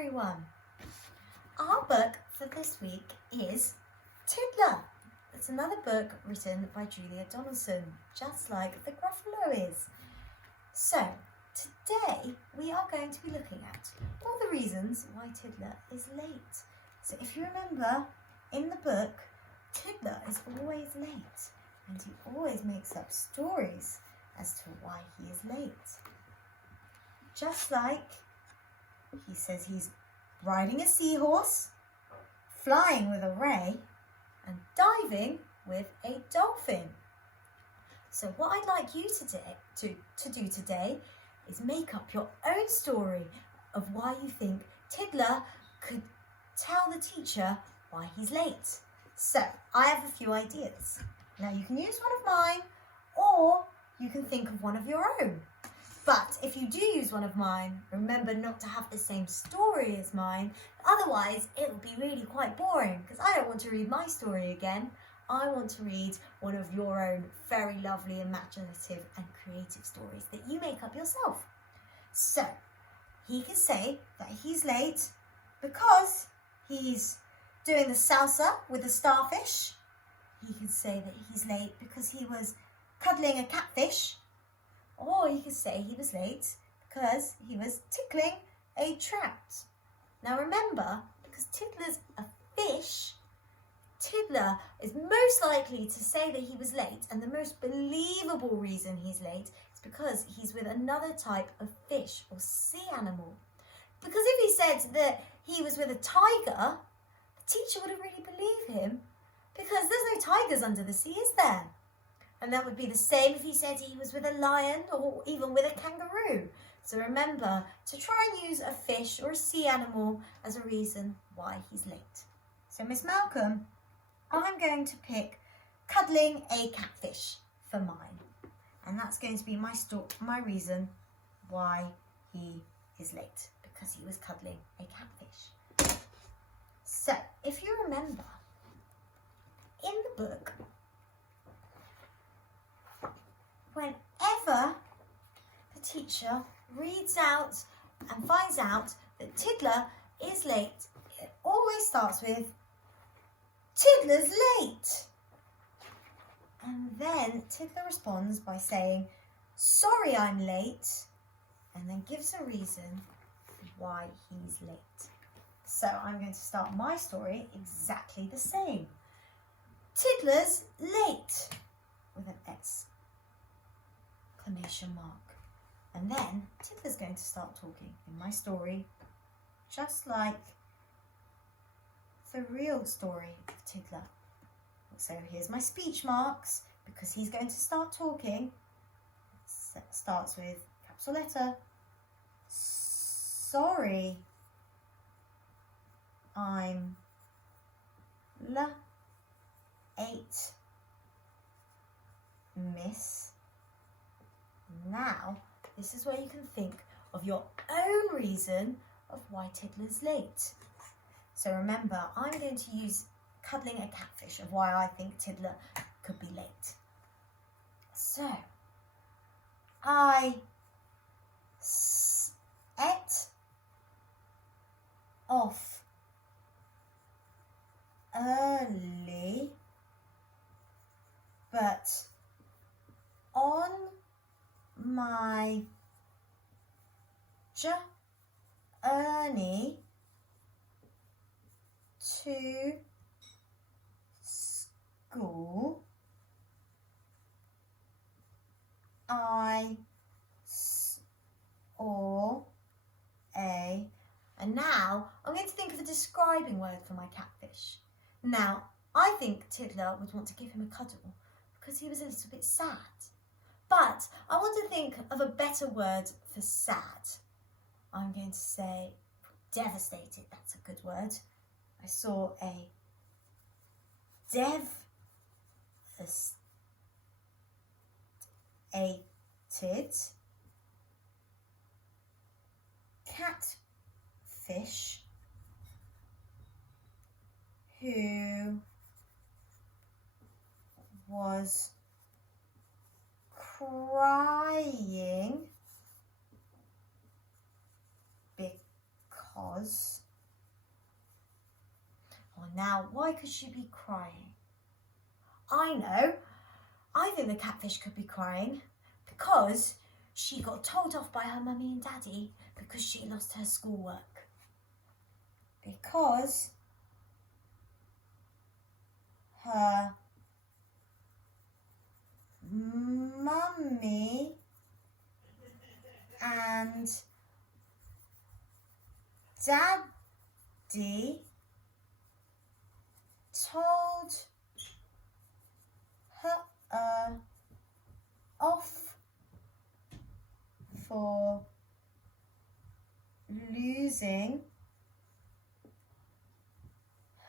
everyone. Our book for this week is Tiddler. It's another book written by Julia Donaldson, just like The Gruffalo is. So, today we are going to be looking at all the reasons why Tiddler is late. So if you remember, in the book, Tiddler is always late, and he always makes up stories as to why he is late. Just like he says he's riding a seahorse, flying with a ray, and diving with a dolphin. So what I'd like you to do today is make up your own story of why you think Tiddler could tell the teacher why he's late. So I have a few ideas. Now you can use one of mine, or you can think of one of your own. But if you do use one of mine, remember not to have the same story as mine. Otherwise, it will be really quite boring because I don't want to read my story again. I want to read one of your own very lovely, imaginative and creative stories that you make up yourself. So, he can say that he's late because he's doing the salsa with the starfish. He can say that he's late because he was cuddling a catfish. Or he could say he was late because he was tickling a trout. Now remember, because Tiddler's a fish, Tiddler is most likely to say that he was late, and the most believable reason he's late is because he's with another type of fish or sea animal. Because if he said that he was with a tiger, the teacher wouldn't really believe him because there's no tigers under the sea, is there? And that would be the same if he said he was with a lion or even with a kangaroo. So remember to try and use a fish or a sea animal as a reason why he's late. So Miss Malcolm, I'm going to pick cuddling a catfish for mine. And that's going to be my reason why he is late, because he was cuddling a catfish. So if you remember, in the book, whenever the teacher reads out and finds out that Tiddler is late, it always starts with, "Tiddler's late." And then Tiddler responds by saying, "Sorry I'm late," and then gives a reason why he's late. So I'm going to start my story exactly the same. Tiddler's late with an exclamation mark. And then Tiddler's going to start talking in my story, just like the real story of Tiddler. So here's my speech marks, because he's going to start talking. It starts with capital letter. Sorry, I'm late, miss. Now, this is where you can think of your own reason of why Tiddler's late. So remember, I'm going to use cuddling a catfish of why I think Tiddler could be late. So, I set off early, but on my journey to school, I saw a, and now I'm going to think of a describing word for my catfish. Now, I think Tiddler would want to give him a cuddle because he was a little bit sad. But I want to think of a better word for sad. I'm going to say devastated. That's a good word. I saw a devastated catfish who was crying because because... Oh, now, why could she be crying? I know. I think the catfish could be crying because she got told off by her mummy and daddy because she lost her schoolwork. Because her mummy and daddy told her off for losing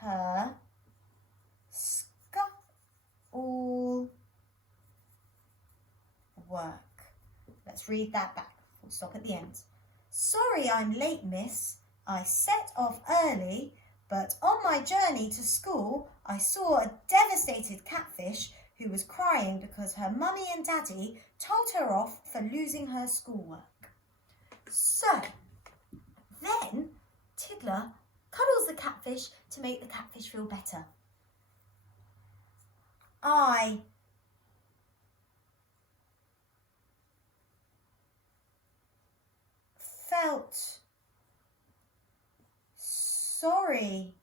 her school work. Let's read that back. We'll stop at the end. Sorry I'm late, miss. I set off early, but on my journey to school, I saw a devastated catfish who was crying because her mummy and daddy told her off for losing her schoolwork. So, then Tiddler cuddles the catfish to make the catfish feel better. I felt sorry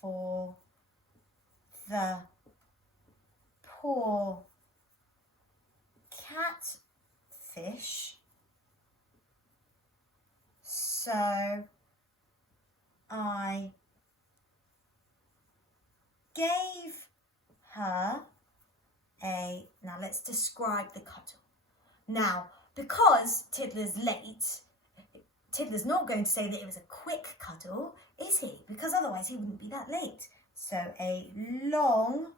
for the poor catfish, so I gave her a... Now let's describe the cuddle. Now, because Tiddler's late, Tiddler's not going to say that it was a quick cuddle, is he? Because otherwise he wouldn't be that late. So a long,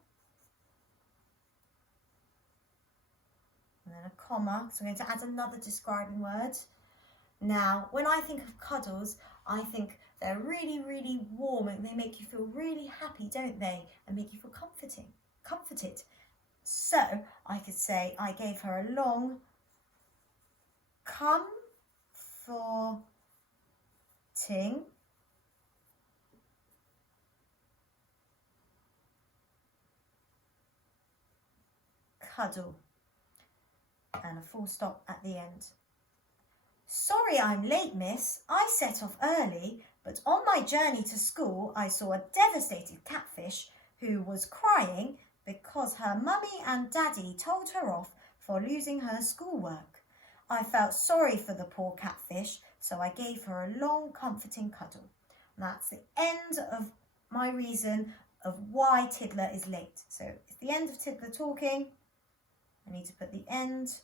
and then a comma, so I'm going to add another describing word. Now, when I think of cuddles, I think they're really, really warm and they make you feel really happy, don't they? And make you feel comforted. So I could say I gave her a long, comforting cuddle, and a full stop at the end. Sorry I'm late, miss. I set off early, but on my journey to school, I saw a devastated catfish who was crying because her mummy and daddy told her off for losing her schoolwork. I felt sorry for the poor catfish, so I gave her a long, comforting cuddle. And that's the end of my reason of why Tiddler is late. So it's the end of Tiddler talking. I need to put the end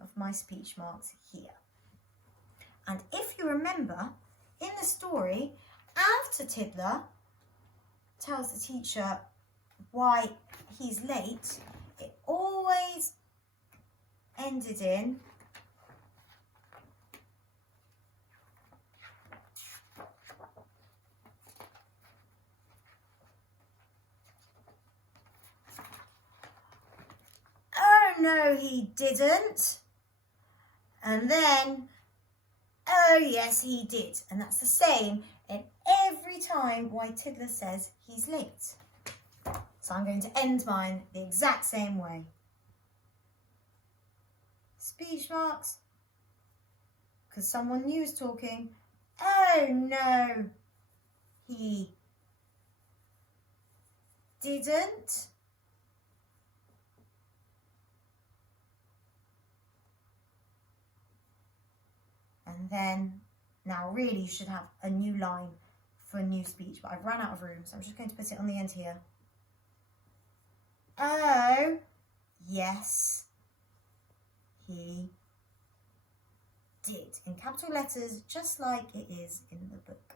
of my speech marks here. And if you remember, in the story, after Tiddler tells the teacher why he's late, it always ended in "Oh no, he didn't," and then "Oh yes, he did." And that's the same in every time why Tiddler says he's late. So I'm going to end mine the exact same way. Speech marks, because someone new is talking. "Oh no, he didn't." And then, now really you should have a new line for a new speech, but I've run out of room, so I'm just going to put it on the end here. "Oh, yes, he did," in capital letters, just like it is in the book.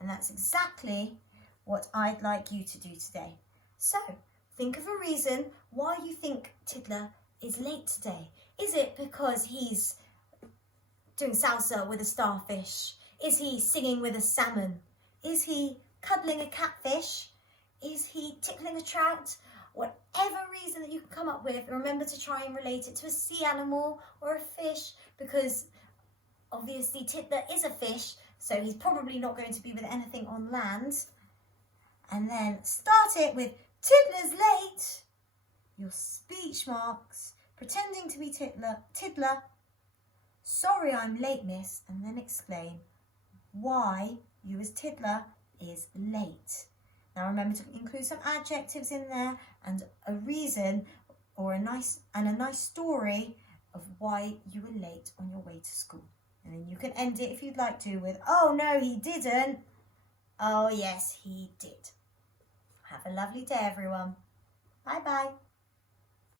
And that's exactly what I'd like you to do today. So, think of a reason why you think Tiddler is late today. Is it because he's doing salsa with a starfish? Is he singing with a salmon? Is he cuddling a catfish? Is he tickling a trout? whatever reason that you can come up with. Remember to try and relate it to a sea animal or a fish, because obviously Tiddler is a fish, so he's probably not going to be with anything on land. And then start it with Tiddler's late, your speech marks, pretending to be Tiddler, sorry I'm late miss, and then explain why you as Tiddler is late. Now remember to include some adjectives in there and a reason or a nice story of why you were late on your way to school. And then you can end it if you'd like to with, oh no he didn't, oh yes he did. Have a lovely day everyone. Bye bye.